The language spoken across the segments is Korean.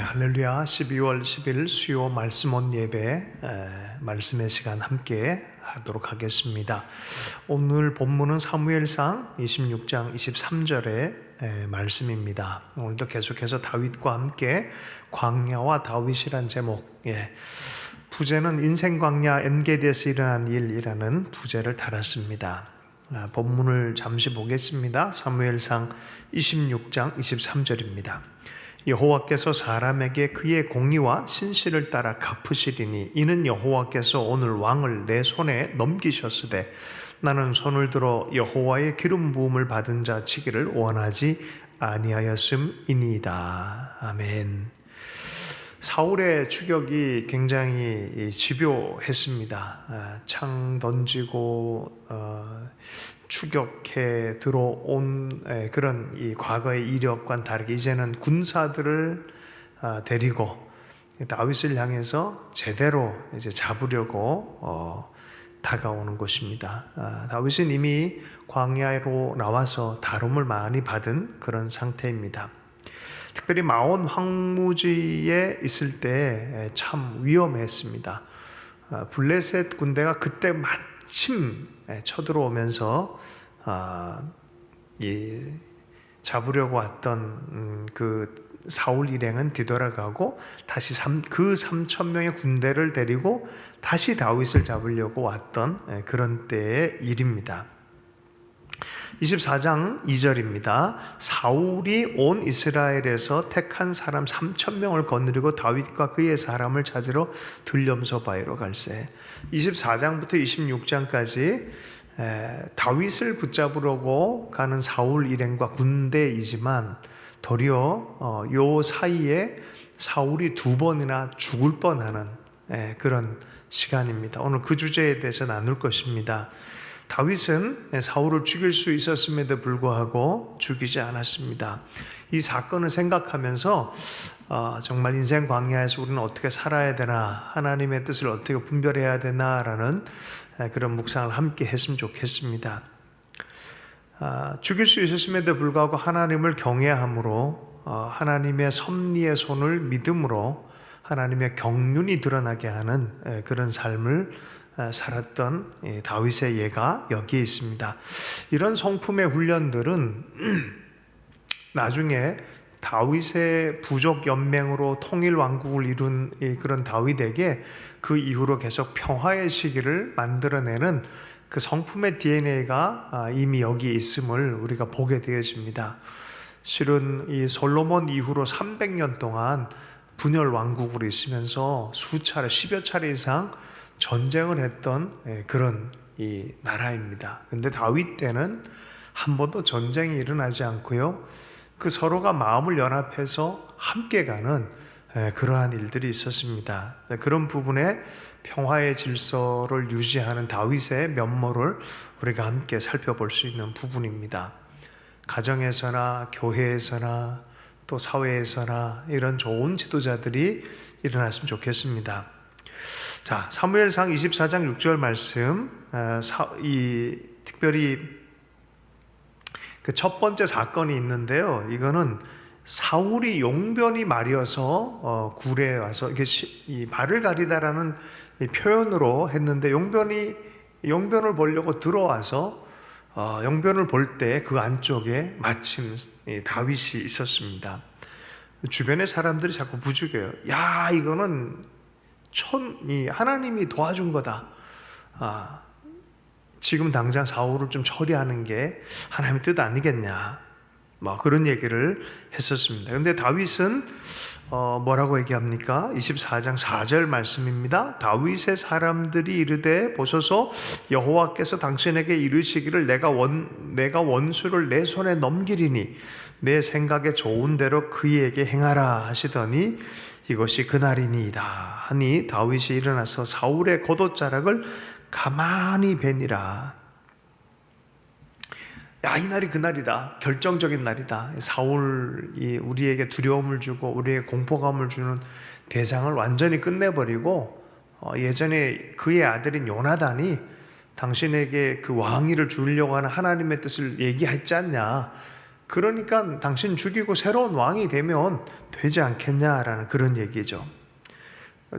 할렐루야. 12월 10일 수요 말씀 온 예배 말씀의 시간 함께 하도록 하겠습니다. 오늘 본문은 사무엘상 26장 23절의 말씀입니다. 오늘도 계속해서 다윗과 함께 광야와 다윗이란 제목, 부제는 인생 광야 엔게디에서 일어난 일이라는 부제를 달았습니다. 본문을 잠시 보겠습니다. 사무엘상 26장 23절입니다. 여호와께서 사람에게 그의 공의와 신실을 따라 갚으시리니 이는 여호와께서 오늘 왕을 내 손에 넘기셨으되 나는 손을 들어 여호와의 기름 부음을 받은 자 치기를 원하지 아니하였음이니이다. 아멘. 사울의 추격이 굉장히 집요했습니다. 창 던지고 추격해 들어온 그런 이 과거의 이력과는 다르게 이제는 군사들을 데리고 다윗을 향해서 제대로 이제 잡으려고 다가오는 것입니다. 다윗은 이미 광야로 나와서 다름을 많이 받은 그런 상태입니다. 특별히 마온 황무지에 있을 때 참 위험했습니다. 블레셋 군대가 그때 마침 쳐들어오면서 잡으려고 왔던 그 사울 일행은 뒤돌아가고 다시 그 3,000명의 군대를 데리고 다시 다윗을 잡으려고 왔던 그런 때의 일입니다. 24장 2절입니다. 사울이 온 이스라엘에서 택한 사람 3,000명을 거느리고 다윗과 그의 사람을 찾으러 들염소 바위로 갈새. 24장부터 26장까지 다윗을 붙잡으려고 가는 사울 일행과 군대이지만 도리어 요 사이에 사울이 2번이나 죽을 뻔하는 그런 시간입니다. 오늘 그 주제에 대해서 나눌 것입니다. 다윗은 사울을 죽일 수 있었음에도 불구하고 죽이지 않았습니다. 이 사건을 생각하면서 정말 인생 광야에서 우리는 어떻게 살아야 되나, 하나님의 뜻을 어떻게 분별해야 되나라는 그런 묵상을 함께 했으면 좋겠습니다. 죽일 수 있었음에도 불구하고 하나님을 경외함으로 하나님의 섭리의 손을 믿음으로 하나님의 경륜이 드러나게 하는 그런 삶을 살았던 다윗의 예가 여기에 있습니다. 이런 성품의 훈련들은 나중에 다윗의 부족 연맹으로 통일 왕국을 이룬 그런 다윗에게 그 이후로 계속 평화의 시기를 만들어내는 그 성품의 DNA가 이미 여기에 있음을 우리가 보게 되어집니다. 실은 이 솔로몬 이후로 300년 동안 분열 왕국으로 있으면서 수차례, 10여 차례 이상 전쟁을 했던 그런 이 나라입니다. 근데 다윗 때는 한 번도 전쟁이 일어나지 않고요, 그 서로가 마음을 연합해서 함께 가는 그러한 일들이 있었습니다. 그런 부분에 평화의 질서를 유지하는 다윗의 면모를 우리가 함께 살펴볼 수 있는 부분입니다. 가정에서나 교회에서나 또 사회에서나 이런 좋은 지도자들이 일어났으면 좋겠습니다. 자, 사무엘상 24장 6절 말씀, 특별히 그 첫 번째 사건이 있는데요. 이거는 사울이 용변이 마려서 굴에 와서 이게 이 발을 가리다라는 표현으로 했는데, 용변을 보려고 들어와서 용변을 볼 때 그 안쪽에 마침 다윗이 있었습니다. 주변의 사람들이 자꾸 부추겨요. 야, 이거는 하나님이 도와준 거다. 지금 당장 사울을 좀 처리하는 게 하나님의 뜻 아니겠냐, 그런 얘기를 했었습니다. 그런데 다윗은 뭐라고 얘기합니까? 24장 4절 말씀입니다. 다윗의 사람들이 이르되 보소서, 여호와께서 당신에게 이르시기를 내가 원수를 내 손에 넘기리니 내 생각에 좋은 대로 그에게 행하라 하시더니 이것이 그날이니이다 하니 다윗이 일어나서 사울의 겉옷자락을 가만히 베니라. 야, 이 날이 그날이다. 결정적인 날이다. 사울이 우리에게 두려움을 주고 우리에게 공포감을 주는 대상을 완전히 끝내버리고 예전에 그의 아들인 요나단이 당신에게 그 왕위를 주려고 하는 하나님의 뜻을 얘기했지 않냐, 그러니까 당신 죽이고 새로운 왕이 되면 되지 않겠냐라는 그런 얘기죠.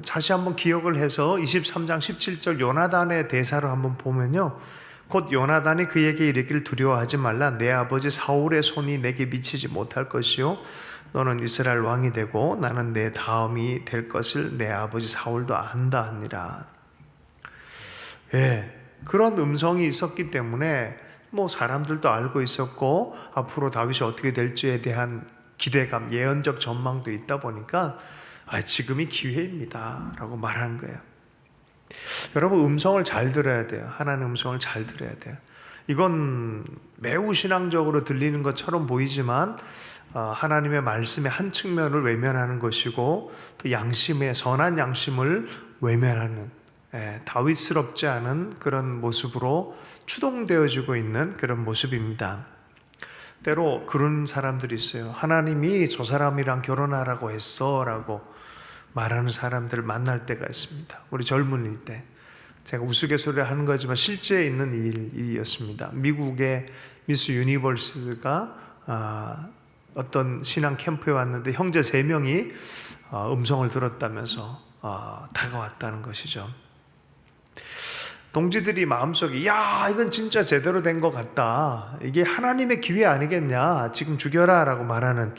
다시 한번 기억을 해서 23장 17절 요나단의 대사로 한번 보면요, 곧 요나단이 그에게 이르기를 두려워하지 말라. 내 아버지 사울의 손이 내게 미치지 못할 것이요 너는 이스라엘 왕이 되고 나는 내 다음이 될 것을 내 아버지 사울도 안다 하니라. 예, 그런 음성이 있었기 때문에 뭐 사람들도 알고 있었고 앞으로 다윗이 어떻게 될지에 대한 기대감, 예언적 전망도 있다 보니까 지금이 기회입니다 라고 말하는 거예요. 여러분, 음성을 잘 들어야 돼요. 하나님의 음성을 잘 들어야 돼요. 이건 매우 신앙적으로 들리는 것처럼 보이지만 하나님의 말씀의 한 측면을 외면하는 것이고 또 양심의 선한 양심을 외면하는, 다윗스럽지 않은 그런 모습으로 추동되어지고 있는 그런 모습입니다. 때로 그런 사람들이 있어요. 하나님이 저 사람이랑 결혼하라고 했어 라고 말하는 사람들을 만날 때가 있습니다. 우리 젊은이 때 제가 우스갯소리를 하는 거지만 실제 있는 일이었습니다. 미국의 미스 유니버스가 어떤 신앙 캠프에 왔는데 형제 3명이 음성을 들었다면서 다가왔다는 것이죠. 동지들이 마음속에 야, 이건 진짜 제대로 된 것 같다, 이게 하나님의 기회 아니겠냐, 지금 죽여라 라고 말하는,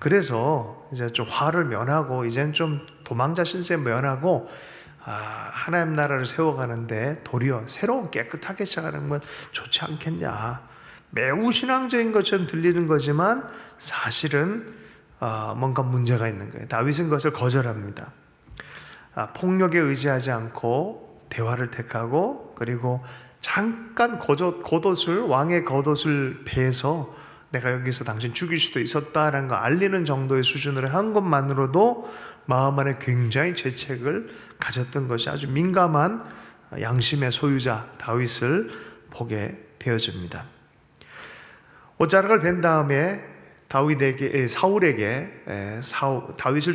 그래서 이제 좀 화를 면하고 이젠 좀 도망자 신세 면하고 하나님 나라를 세워가는데 도리어 새로운 깨끗하게 시작하는 건 좋지 않겠냐, 매우 신앙적인 것처럼 들리는 거지만 사실은 뭔가 문제가 있는 거예요. 다윗은 그것을 거절합니다. 폭력에 의지하지 않고 대화를 택하고, 그리고 잠깐 겉옷을, 왕의 겉옷을 베서 내가 여기서 당신 죽일 수도 있었다라는 거 알리는 정도의 수준으로 한 것만으로도 마음 안에 굉장히 죄책을 가졌던 것이 아주 민감한 양심의 소유자 다윗을 보게 되어집니다. 옷자락을 벤 다음에 다윗을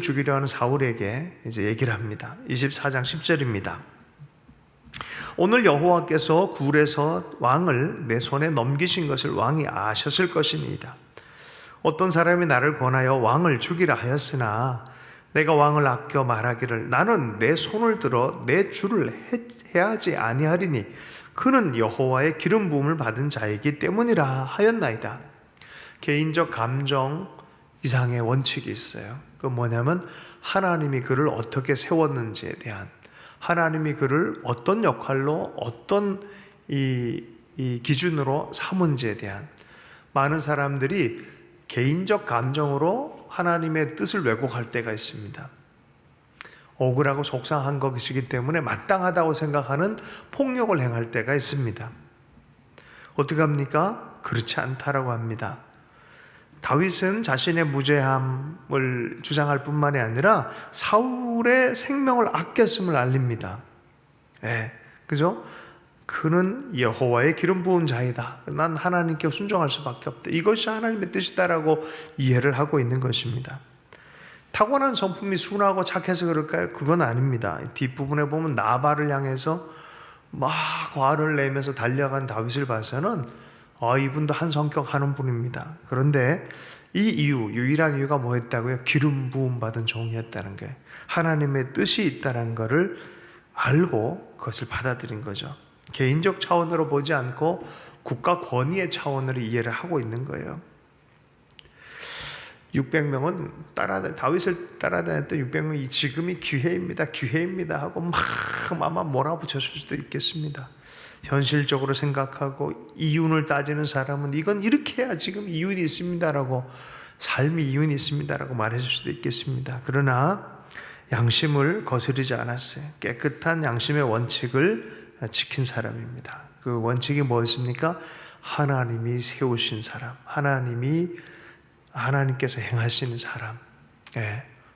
죽이려 하는 사울에게 이제 얘기를 합니다. 24장 10절입니다. 오늘 여호와께서 굴에서 왕을 내 손에 넘기신 것을 왕이 아셨을 것이니이다. 어떤 사람이 나를 권하여 왕을 죽이라 하였으나 내가 왕을 아껴 말하기를 나는 내 손을 들어 내 주를 해하지 아니하리니 그는 여호와의 기름 부음을 받은 자이기 때문이라 하였나이다. 개인적 감정 이상의 원칙이 있어요. 그 뭐냐면 하나님이 그를 어떻게 세웠는지에 대한, 하나님이 그를 어떤 역할로 어떤 이 기준으로 삼은지에 대한, 많은 사람들이 개인적 감정으로 하나님의 뜻을 왜곡할 때가 있습니다. 억울하고 속상한 것이기 때문에 마땅하다고 생각하는 폭력을 행할 때가 있습니다. 어떻게 합니까? 그렇지 않다라고 합니다. 다윗은 자신의 무죄함을 주장할 뿐만이 아니라 사울의 생명을 아꼈음을 알립니다. 그죠? 그는 여호와의 기름 부은 자이다. 난 하나님께 순종할 수밖에 없다. 이것이 하나님의 뜻이다라고 이해를 하고 있는 것입니다. 타고난 성품이 순하고 착해서 그럴까요? 그건 아닙니다. 뒷부분에 보면 나발을 향해서 막 화를 내면서 달려간 다윗을 봐서는 이분도 한 성격 하는 분입니다. 그런데 이 유일한 이유가 뭐였다고요? 기름 부음 받은 종이었다는 거예요. 하나님의 뜻이 있다는 것을 알고 그것을 받아들인 거죠. 개인적 차원으로 보지 않고 국가 권위의 차원으로 이해를 하고 있는 거예요. 600명은 다윗을 따라다녔던 600명이 지금이 기회입니다 하고 막 몰아붙였을 수도 있겠습니다. 현실적으로 생각하고 이윤을 따지는 사람은 이건 이렇게 해야 지금 이윤이 있습니다라고, 삶이 이윤이 있습니다라고 말해줄 수도 있겠습니다. 그러나 양심을 거스르지 않았어요. 깨끗한 양심의 원칙을 지킨 사람입니다. 그 원칙이 뭐였습니까? 하나님이 세우신 사람, 하나님께서 행하시는 사람,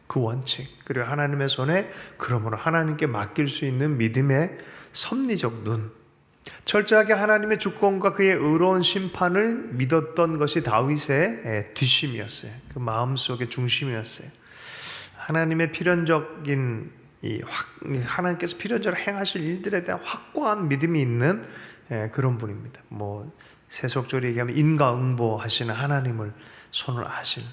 그 원칙, 그리고 하나님의 손에 그러므로 하나님께 맡길 수 있는 믿음의 섭리적 눈, 철저하게 하나님의 주권과 그의 의로운 심판을 믿었던 것이 다윗의 뒷심이었어요. 그 마음속의 중심이었어요. 하나님의 필연적인 하나님께서 필연적으로 행하실 일들에 대한 확고한 믿음이 있는 그런 분입니다. 세속적으로 얘기하면 인과응보하시는 하나님을 손을 아신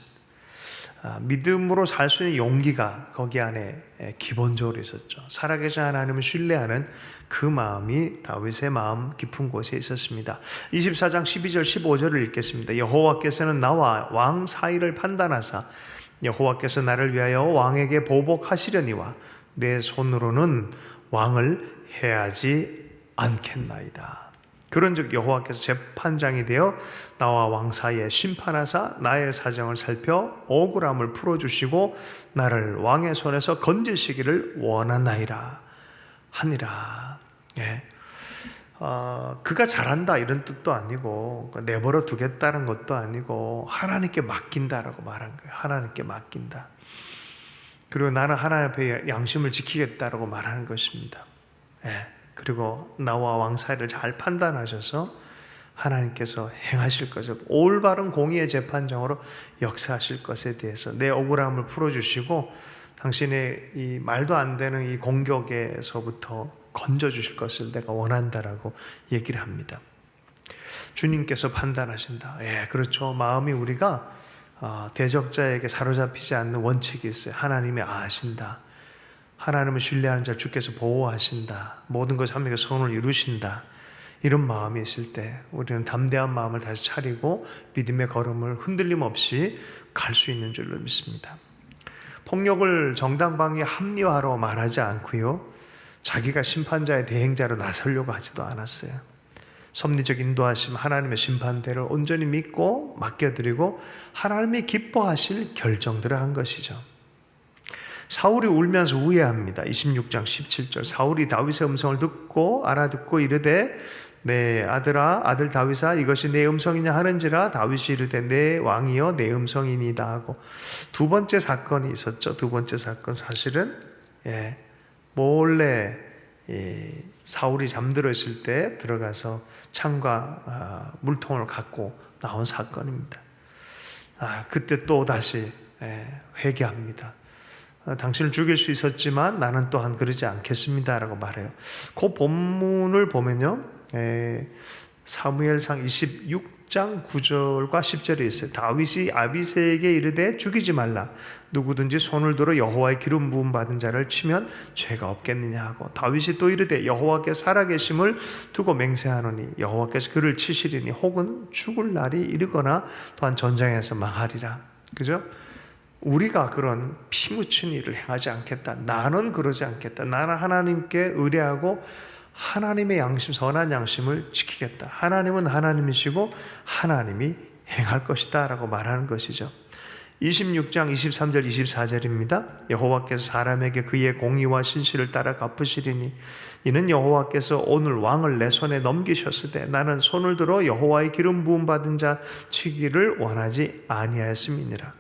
믿음으로 살 수 있는 용기가 거기 안에 기본적으로 있었죠. 살아계신 하나님을 신뢰하는 그 마음이 다윗의 마음 깊은 곳에 있었습니다. 24장 12절 15절을 읽겠습니다. 여호와께서는 나와 왕 사이를 판단하사 여호와께서 나를 위하여 왕에게 보복하시려니와 내 손으로는 왕을 해하지 않겠나이다. 그런즉 여호와께서 재판장이 되어 나와 왕 사이에 심판하사 나의 사정을 살펴 억울함을 풀어주시고 나를 왕의 손에서 건지시기를 원하나이다 하니라. 예. 그가 잘한다 이런 뜻도 아니고 내버려 두겠다는 것도 아니고 하나님께 맡긴다라고 말한 거예요. 하나님께 맡긴다. 그리고 나는 하나님 앞에 양심을 지키겠다라고 말하는 것입니다. 예. 그리고 나와 왕 사이를 잘 판단하셔서 하나님께서 행하실 것을 올바른 공의의 재판장으로 역사하실 것에 대해서 내 억울함을 풀어주시고 당신의 이 말도 안 되는 이 공격에서부터 건져주실 것을 내가 원한다라고 얘기를 합니다. 주님께서 판단하신다. 예, 그렇죠. 마음이 우리가 대적자에게 사로잡히지 않는 원칙이 있어요. 하나님이 아신다. 하나님을 신뢰하는 자 주께서 보호하신다. 모든 것을 하나님께 손을 이루신다. 이런 마음이 있을 때 우리는 담대한 마음을 다시 차리고 믿음의 걸음을 흔들림 없이 갈 수 있는 줄로 믿습니다. 폭력을 정당방위에 합리화로 말하지 않고요. 자기가 심판자의 대행자로 나서려고 하지도 않았어요. 섭리적 인도하심 하나님의 심판대를 온전히 믿고 맡겨드리고 하나님이 기뻐하실 결정들을 한 것이죠. 사울이 울면서 우회합니다. 26장 17절 사울이 다윗의 음성을 듣고 알아듣고 이르되 내 아들아 아들 다윗아 이것이 내 음성이냐 하는지라 다윗이 이르되 내 왕이여 내 음성이니이다 하고 두 번째 사건이 있었죠. 두 번째 사건 사실은 몰래 사울이 잠들어 있을 때 들어가서 창과 물통을 갖고 나온 사건입니다. 그때 또 다시 회개합니다. 당신을 죽일 수 있었지만 나는 또한 그러지 않겠습니다라고 말해요. 그 본문을 보면요, 사무엘상 26장 9절과 10절에 있어요. 다윗이 아비새에게 이르되 죽이지 말라. 누구든지 손을 들어 여호와의 기름 부음 받은 자를 치면 죄가 없겠느냐 하고 다윗이 또 이르되 여호와께 살아계심을 두고 맹세하노니 여호와께서 그를 치시리니 혹은 죽을 날이 이르거나 또한 전장에서 망하리라. 그죠? 우리가 그런 피 묻힌 일을 행하지 않겠다. 나는 그러지 않겠다. 나는 하나님께 의뢰하고 하나님의 양심, 선한 양심을 지키겠다. 하나님은 하나님이시고 하나님이 행할 것이다 라고 말하는 것이죠. 26장 23절 24절입니다. 여호와께서 사람에게 그의 공의와 신실을 따라 갚으시리니 이는 여호와께서 오늘 왕을 내 손에 넘기셨으되 나는 손을 들어 여호와의 기름 부음 받은 자 치기를 원하지 아니하였음이니라.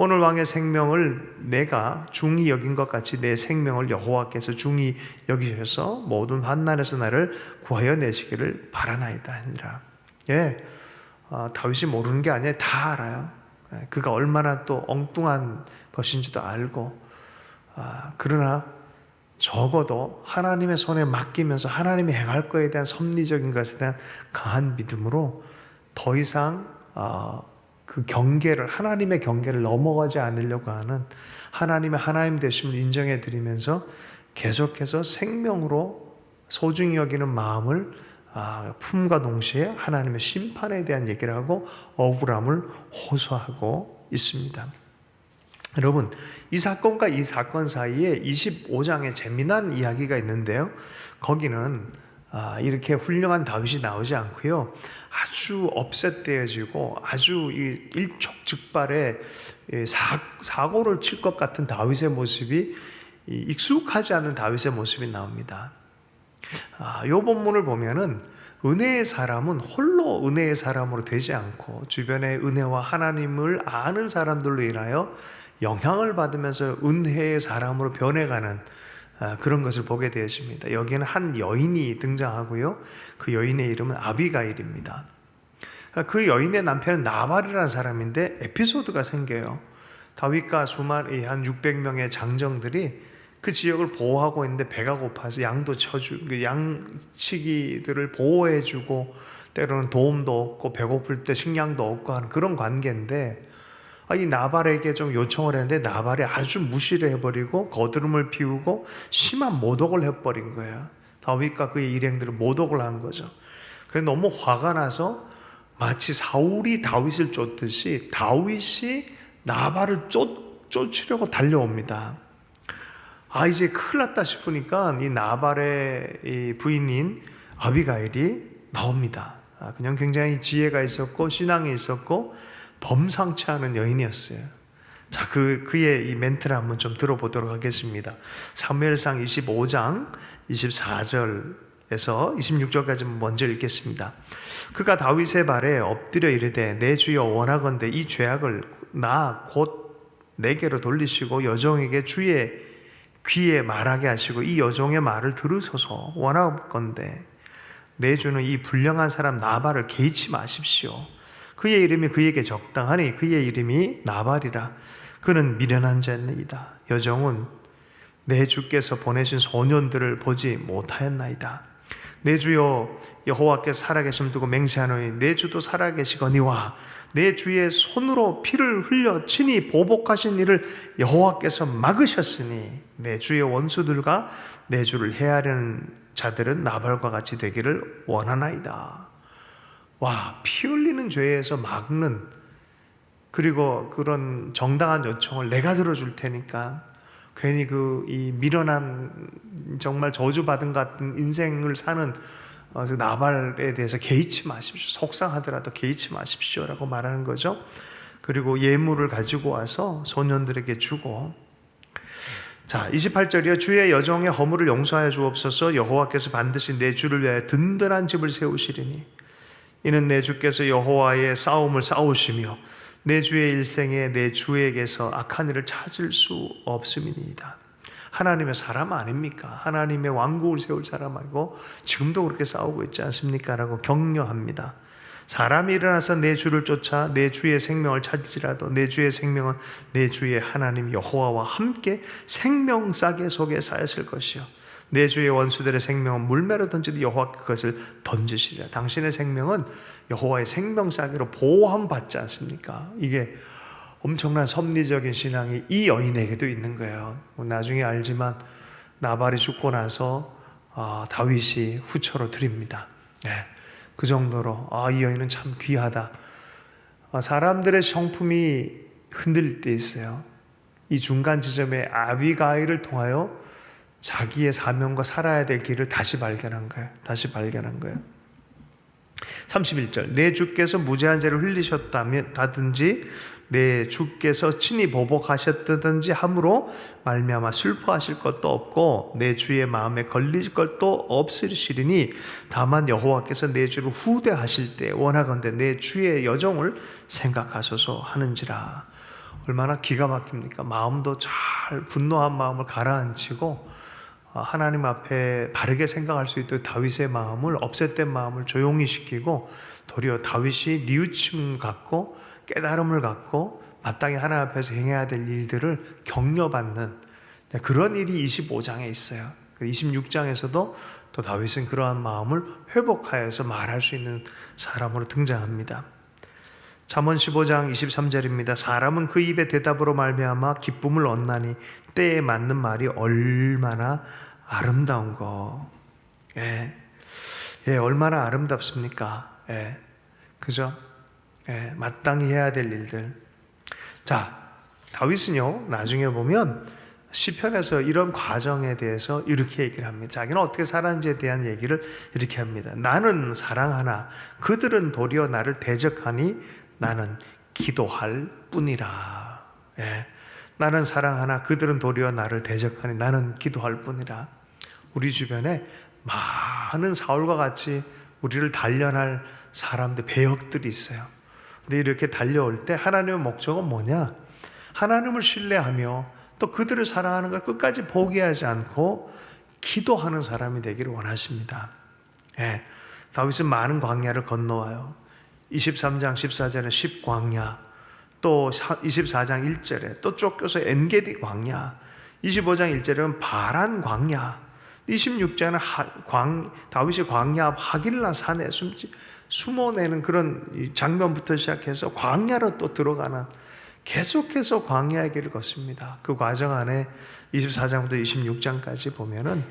오늘 왕의 생명을 내가 중히 여긴 것 같이 내 생명을 여호와께서 중히 여기셔서 모든 환난에서 나를 구하여 내시기를 바라나이다 하니라. 다윗이 모르는 게 아니에요. 다 알아요. 그가 얼마나 또 엉뚱한 것인지도 알고 그러나 적어도 하나님의 손에 맡기면서 하나님이 행할 것에 대한 섭리적인 것에 대한 강한 믿음으로 더 이상 그 경계를 하나님의 경계를 넘어가지 않으려고 하는 하나님의 하나님 되심을 인정해 드리면서 계속해서 생명으로 소중히 여기는 마음을 품과 동시에 하나님의 심판에 대한 얘기를 하고 억울함을 호소하고 있습니다. 여러분, 이 사건과 이 사건 사이에 25장의 재미난 이야기가 있는데요. 거기는 이렇게 훌륭한 다윗이 나오지 않고요. 아주 업셋되어지고 아주 일촉즉발의 사고를 칠 것 같은 다윗의 모습이 익숙하지 않은 다윗의 모습이 나옵니다. 이 본문을 보면은 은혜의 사람은 홀로 은혜의 사람으로 되지 않고 주변의 은혜와 하나님을 아는 사람들로 인하여 영향을 받으면서 은혜의 사람으로 변해가는 그런 것을 보게 되어집니다. 여기에는 한 여인이 등장하고요. 그 여인의 이름은 아비가일입니다. 그 여인의 남편은 나발이라는 사람인데 에피소드가 생겨요. 다윗과 수많은 한 600명의 장정들이 그 지역을 보호하고 있는데 배가 고파서 양도 양치기들을 보호해주고 때로는 도움도 없고 배고플 때 식량도 없고 하는 그런 관계인데, 이 나발에게 좀 요청을 했는데 나발이 아주 무시를 해버리고 거드름을 피우고 심한 모독을 해버린 거예요. 다윗과 그의 일행들은 모독을 한 거죠. 그래서 너무 화가 나서 마치 사울이 다윗을 쫓듯이 다윗이 나발을 쫓으려고 달려옵니다. 이제 큰일 났다 싶으니까 이 나발의 이 부인인 아비가일이 나옵니다. 그냥 굉장히 지혜가 있었고 신앙이 있었고 범상치 않은 여인이었어요. 자, 그의 이 멘트를 한번 좀 들어보도록 하겠습니다. 사무엘상 25장 24절에서 26절까지 먼저 읽겠습니다. 그가 다윗의 발에 엎드려 이르되 내 주여 원하건대 이 죄악을 나 곧 내게로 돌리시고 여종에게 주의 귀에 말하게 하시고 이 여종의 말을 들으소서. 원하건대 내 주는 이 불량한 사람 나발을 개의치 마십시오. 그의 이름이 그에게 적당하니 그의 이름이 나발이라. 그는 미련한 자니이다. 여종은 내 주께서 보내신 소년들을 보지 못하였나이다. 내 주여 여호와께서 살아계심 두고 맹세하노니 내 주도 살아계시거니와 내 주의 손으로 피를 흘려 친히 보복하신 일을 여호와께서 막으셨으니 내 주의 원수들과 내 주를 해하려는 자들은 나발과 같이 되기를 원하나이다. 와, 피 흘리는 죄에서 막는, 그리고 그런 정당한 요청을 내가 들어줄 테니까 괜히 이 미련한 정말 저주받은 같은 인생을 사는 나발에 대해서 개의치 마십시오. 속상하더라도 개의치 마십시오라고 말하는 거죠. 그리고 예물을 가지고 와서 소년들에게 주고, 자 28절이요. 주의 여종의 허물을 용서하여 주옵소서. 여호와께서 반드시 내 주를 위하여 든든한 집을 세우시리니 이는 내 주께서 여호와의 싸움을 싸우시며 내 주의 일생에 내 주에게서 악한 일을 찾을 수 없음이니이다. 하나님의 사람 아닙니까? 하나님의 왕국을 세울 사람 아니고 지금도 그렇게 싸우고 있지 않습니까? 라고 격려합니다. 사람이 일어나서 내 주를 쫓아 내 주의 생명을 찾을지라도 내 주의 생명은 내 주의 하나님 여호와와 함께 생명싸개 속에 쌓였을 것이요 내 주의 원수들의 생명은 물매로 던지듯 여호와께 그것을 던지시리라. 당신의 생명은 여호와의 생명싸개로 보호함받지 않습니까? 이게 엄청난 섭리적인 신앙이 이 여인에게도 있는 거예요. 나중에 알지만 나발이 죽고 나서 다윗이 후처로 드립니다. 그 정도로 이 여인은 참 귀하다. 사람들의 성품이 흔들릴 때 있어요. 이 중간 지점에 아비가일을 통하여 자기의 사명과 살아야 될 길을 다시 발견한 거예요. 31절 내 주께서 무죄한 죄를 흘리셨다든지 내 주께서 친히 보복하셨다든지 함으로 말미암아 슬퍼하실 것도 없고 내 주의 마음에 걸릴 것도 없으시리니 다만 여호와께서 내 주를 후대하실 때 원하건대 내 주의 여종을 생각하소서 하는지라. 얼마나 기가 막힙니까? 마음도 잘 분노한 마음을 가라앉히고 하나님 앞에 바르게 생각할 수 있도록 다윗의 마음을, 업셋된 마음을 조용히 시키고 도리어 다윗이 뉘우침을 갖고 깨달음을 갖고 마땅히 하나님 앞에서 행해야 될 일들을 격려받는 그런 일이 25장에 있어요. 26장에서도 또 다윗은 그러한 마음을 회복하여서 말할 수 있는 사람으로 등장합니다. 잠언 15장 23절입니다. 사람은 그 입의 대답으로 말미암아 기쁨을 얻나니 때에 맞는 말이 얼마나 아름다운거. 얼마나 아름답습니까? 그죠? 마땅히 해야 될 일들. 자, 다윗은요 나중에 보면 시편에서 이런 과정에 대해서 이렇게 얘기를 합니다. 자기는 어떻게 살았는지에 대한 얘기를 이렇게 합니다. 나는 사랑하나 그들은 도리어 나를 대적하니 나는 기도할 뿐이라. 나는 사랑하나 그들은 도리어 나를 대적하니 나는 기도할 뿐이라. 우리 주변에 많은 사울과 같이 우리를 단련할 사람들, 배역들이 있어요. 근데 이렇게 달려올 때 하나님의 목적은 뭐냐? 하나님을 신뢰하며 또 그들을 사랑하는 걸 끝까지 포기하지 않고 기도하는 사람이 되기를 원하십니다. 다윗은 많은 광야를 건너와요. 23장 14절에 10광야, 또 24장 1절에 또 쫓겨서 엔게디 광야, 25장 1절에는 바란 광야, 26장은 다윗이 광야 앞 하길라 산에 숨어내는 그런 이 장면부터 시작해서 광야로 또 들어가는, 계속해서 광야의 길을 걷습니다. 그 과정 안에 24장부터 26장까지 보면은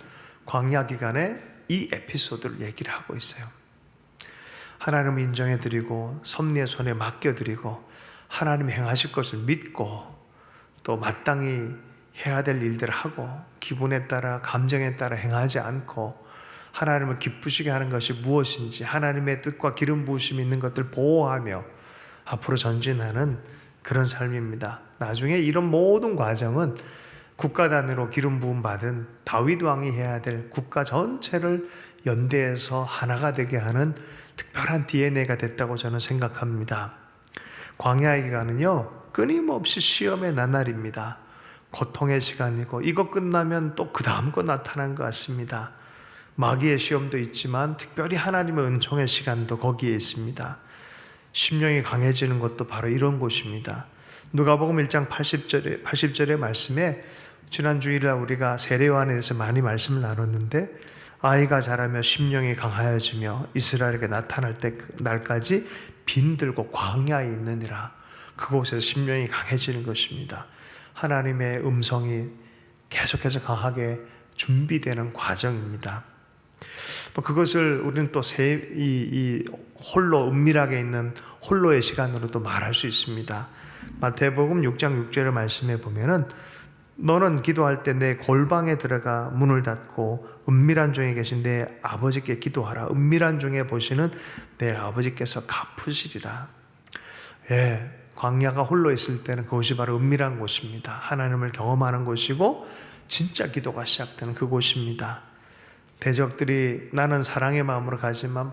광야 기간에 이 에피소드를 얘기를 하고 있어요. 하나님을 인정해드리고 섭리의 손에 맡겨드리고 하나님 행하실 것을 믿고 또 마땅히 해야 될 일들을 하고 기분에 따라 감정에 따라 행하지 않고 하나님을 기쁘시게 하는 것이 무엇인지 하나님의 뜻과 기름 부으심이 있는 것들 보호하며 앞으로 전진하는 그런 삶입니다. 나중에 이런 모든 과정은 국가 단위로 기름 부음 받은 다윗 왕이 해야 될 국가 전체를 연대해서 하나가 되게 하는 특별한 DNA가 됐다고 저는 생각합니다. 광야의 기간은요, 끊임없이 시험의 나날입니다. 고통의 시간이고 이거 끝나면 또 그 다음 거 나타난 것 같습니다. 마귀의 시험도 있지만 특별히 하나님의 은총의 시간도 거기에 있습니다. 심령이 강해지는 것도 바로 이런 곳입니다. 누가복음 1장 80절의 말씀에 지난 주일에 우리가 세례요한에 대해서 많이 말씀을 나눴는데 아이가 자라며 심령이 강하여지며 이스라엘에게 나타날 때 날까지 빈들고 광야에 있느니라. 그곳에서 심령이 강해지는 것입니다. 하나님의 음성이 계속해서 강하게 준비되는 과정입니다. 그것을 우리는 또 홀로 은밀하게 있는 홀로의 시간으로도 말할 수 있습니다. 마태복음 6장 6절의 말씀에 보면은 너는 기도할 때 내 골방에 들어가 문을 닫고 은밀한 중에 계신 내 아버지께 기도하라. 은밀한 중에 보시는 내 아버지께서 갚으시리라. 예, 광야가 홀로 있을 때는 그곳이 바로 은밀한 곳입니다. 하나님을 경험하는 곳이고 진짜 기도가 시작되는 그곳입니다. 대적들이 나는 사랑의 마음으로 가지만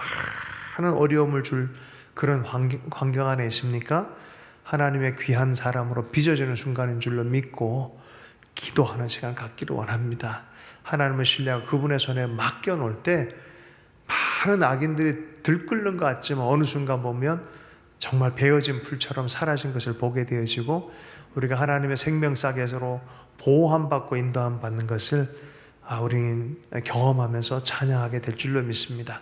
많은 어려움을 줄 그런 환경 안에 있습니까? 하나님의 귀한 사람으로 빚어지는 순간인 줄로 믿고 기도하는 시간 갖기를 원합니다. 하나님을 신뢰하고 그분의 손에 맡겨놓을 때 많은 악인들이 들끓는 것 같지만 어느 순간 보면 정말 베어진 풀처럼 사라진 것을 보게 되어지고 우리가 하나님의 생명싸개로 보호함받고 인도함 받는 것을 우리는 경험하면서 찬양하게 될 줄로 믿습니다.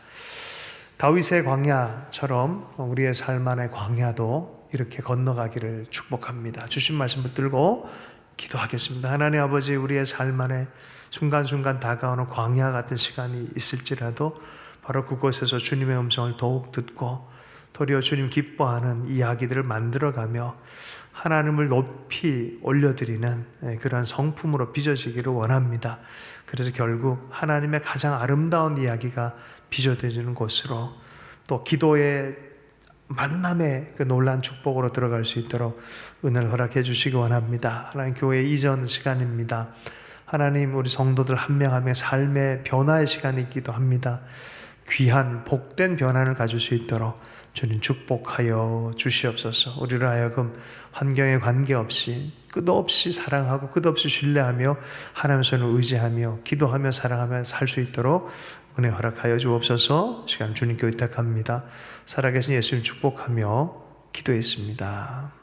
다윗의 광야처럼 우리의 삶 안의 광야도 이렇게 건너가기를 축복합니다. 주신 말씀 붙들고 기도하겠습니다. 하나님 아버지, 우리의 삶 안에 순간순간 다가오는 광야 같은 시간이 있을지라도 바로 그곳에서 주님의 음성을 더욱 듣고 도리어 주님 기뻐하는 이야기들을 만들어가며 하나님을 높이 올려드리는 그런 성품으로 빚어지기를 원합니다. 그래서 결국 하나님의 가장 아름다운 이야기가 빚어지는 곳으로 또 기도의 만남의 그 놀라운 축복으로 들어갈 수 있도록 은혜를 허락해 주시기 원합니다. 하나님, 교회 이전 시간입니다. 하나님, 우리 성도들 한 명 한 명 삶의 변화의 시간이기도 합니다. 귀한 복된 변화를 가질 수 있도록 주님 축복하여 주시옵소서. 우리를 하여금 환경에 관계없이 끝없이 사랑하고 끝없이 신뢰하며 하나님의 손을 의지하며 기도하며 사랑하며 살 수 있도록 은혜 허락하여 주옵소서. 시간 주님께 의탁합니다. 살아계신 예수님 축복하며 기도했습니다.